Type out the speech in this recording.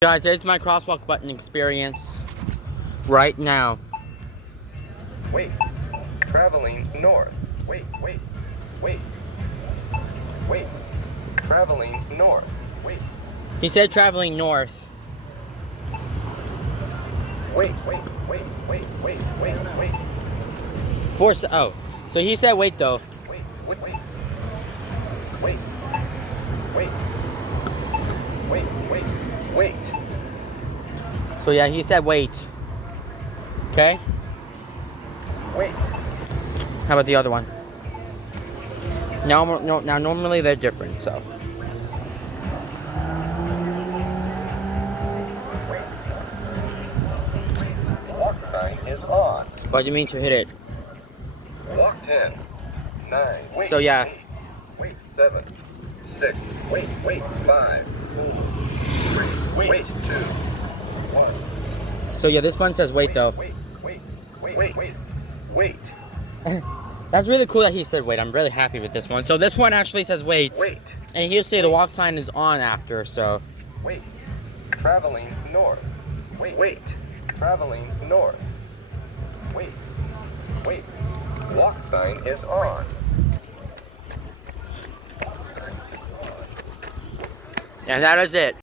Guys, there's my crosswalk button experience right now. Wait. Traveling north. Wait. Traveling north. Wait. He said traveling north. Wait. Oh, so he said wait though. Wait. So yeah, he said wait. Okay? Wait. How about the other one? Now normally they're different, so. Walk sign is on. What do you mean to hit it? Walk 10. 9. Wait. So yeah. Wait. 7. 6. Wait. 5. 4. 3. Wait. 2. 1. So yeah, this one says wait though. Wait. That's really cool that he said wait. I'm really happy with this one. So this one actually says wait. Wait. And he'll say the walk sign is on after, so. Wait. Traveling north. Wait. Traveling north. Wait. Walk sign is on. And that is it.